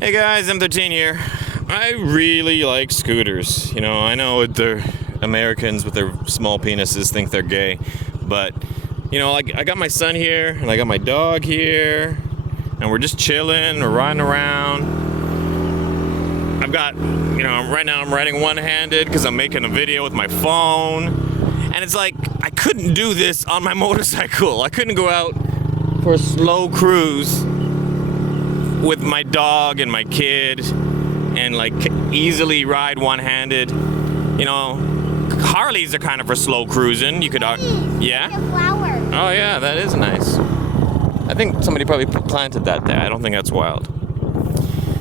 Hey guys, M13 here. I really like scooters. You know, I know the Americans with their small penises think they're gay, but you know, like I got my son here and I got my dog here, and we're just chilling, we're riding around. I've got, you know, right now I'm riding one-handed because I'm making a video with my phone, and it's like I couldn't do this on my motorcycle. I couldn't go out for a slow cruise with my dog and my kid and like easily ride one-handed. You know, Harleys are kind of for slow cruising. You could, yeah? Oh yeah, that is nice. I think somebody probably planted that there. I don't think that's wild.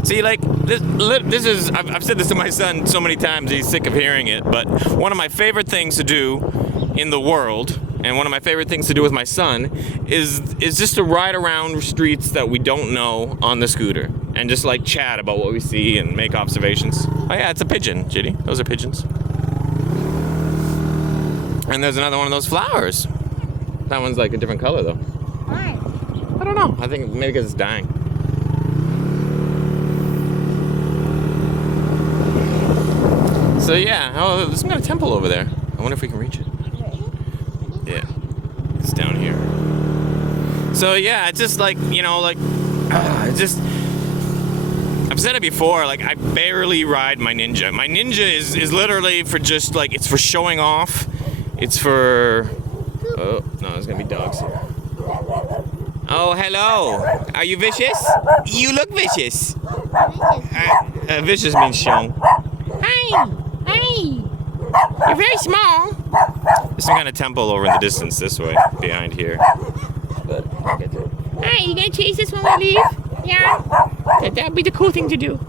See, like, this is, I've said this to my son so many times, he's sick of hearing it, but one of my favorite things to do in the world, and one of my favorite things to do with my son, is just to ride around streets that we don't know on the scooter, and just like chat about what we see and make observations. Oh yeah, it's a pigeon, Jitty. Those are pigeons. And there's another one of those flowers. That one's like a different color though. Why? I don't know. I think maybe because it's dying. So yeah, oh, there's some kind of temple over there. I wonder if we can reach it. Yeah, it's down here. So yeah, it's just like, you know, like, it's just, I've said it before, like I barely ride my Ninja. My Ninja is literally for just like, it's for showing off. It's for, oh, no, there's gonna be dogs here. Oh, hello. Are you vicious? You look vicious. Vicious means shown. Hi! You're very small. There's some kind of temple over in the distance this way, behind here. But I'll get to it. Hi, you gonna chase us when we leave? Yeah? That'd be the cool thing to do.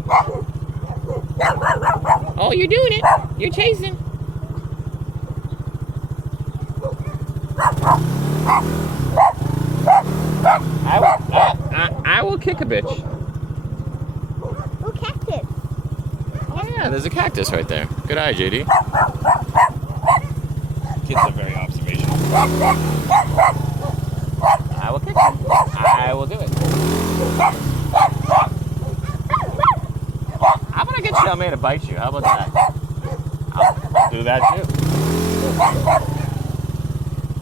Oh, you're doing it. You're chasing. I will kick a bitch. Oh, cactus. Oh yeah, there's a cactus right there. Good eye, JD. Kids are very observational. I will kick it. I will do it. How about I get Chalmaine to bite you? How about that? I'll do that too.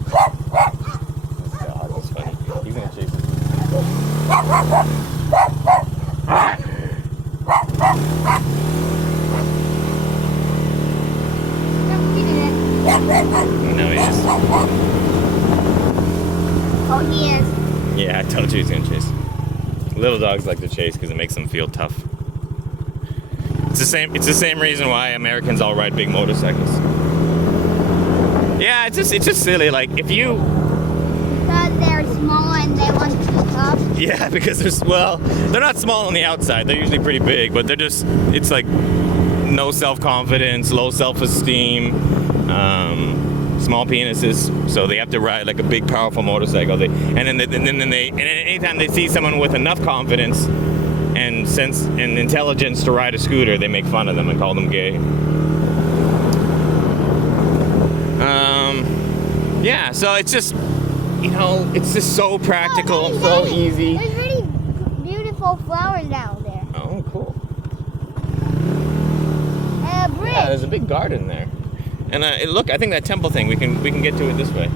This dog is funny. He's gonna chase us. No, he is. Oh, he is. Yeah, I told you he's gonna chase. Little dogs like to chase because it makes them feel tough. It's the same reason why Americans all ride big motorcycles. Yeah, it's just silly. Like if you. Because they're small and they want to be tough. Yeah, because they're not small on the outside. They're usually pretty big, but it's like no self-confidence, low self-esteem, small penises, so they have to ride like a big, powerful motorcycle. And anytime they see someone with enough confidence and sense and intelligence to ride a scooter, they make fun of them and call them gay. Yeah, so it's just, you know, it's just so practical, so easy. There's really beautiful flowers down there. Oh, cool. And a bridge. Yeah, there's a big garden there. And look, I think that temple thing, we can get to it this way.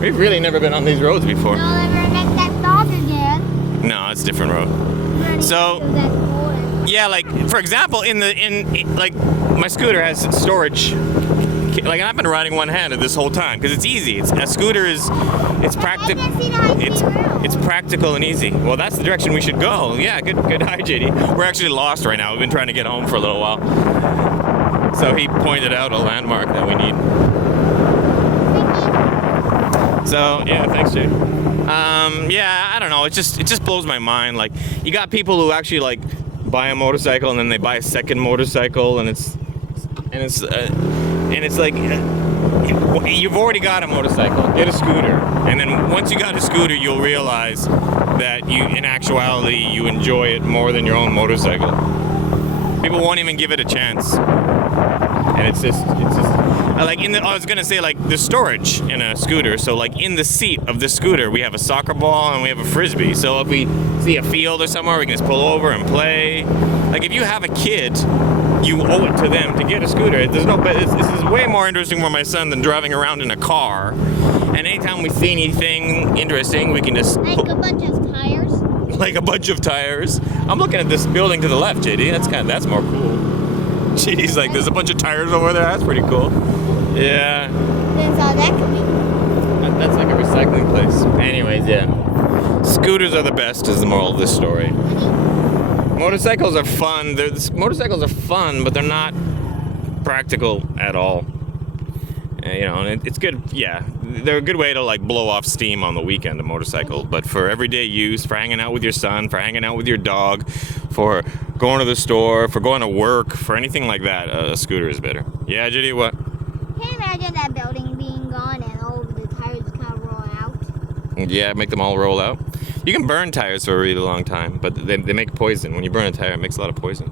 We've really never been on these roads before. No, never met that dog again. No, it's a different road. So, yeah, like for example, in like my scooter has storage. Like I've been riding one-handed this whole time because it's easy. A scooter is practical. It's practical and easy. Well, that's the direction we should go. Yeah, good eye, JD. We're actually lost right now. We've been trying to get home for a little while. So he pointed out a landmark that we need. So yeah, thanks, Jade. Yeah, I don't know. It just blows my mind. Like you got people who actually like buy a motorcycle and then they buy a second motorcycle, and it's like you've already got a motorcycle. Get a scooter, and then once you got a scooter, you'll realize that in actuality, you enjoy it more than your own motorcycle. People won't even give it a chance. And it's just like I was gonna say, like the storage in a scooter. So like in the seat of the scooter, we have a soccer ball and we have a frisbee. So if we see a field or somewhere, we can just pull over and play. Like if you have a kid, you owe it to them to get a scooter. There's no, but this is way more interesting for my son than driving around in a car. And anytime we see anything interesting, we can just Like a bunch of tires. like a bunch of tires. I'm looking at this building to the left, JD. That's more cool. Jeez, like there's a bunch of tires over there. That's pretty cool. Yeah. That's all that could be. That's like a recycling place. Anyways, yeah. Scooters are the best is the moral of this story. Motorcycles are fun. Motorcycles are fun, but they're not practical at all. You know, and it's good. Yeah, they're a good way to like blow off steam on the weekend, a motorcycle. But for everyday use, for hanging out with your son, for hanging out with your dog, for going to the store, for going to work, for anything like that, a scooter is better. Yeah, Judy, what? Can you imagine that building being gone and all of the tires kind of rolling out? Yeah, make them all roll out. You can burn tires for a really long time, but they make poison. When you burn a tire, it makes a lot of poison.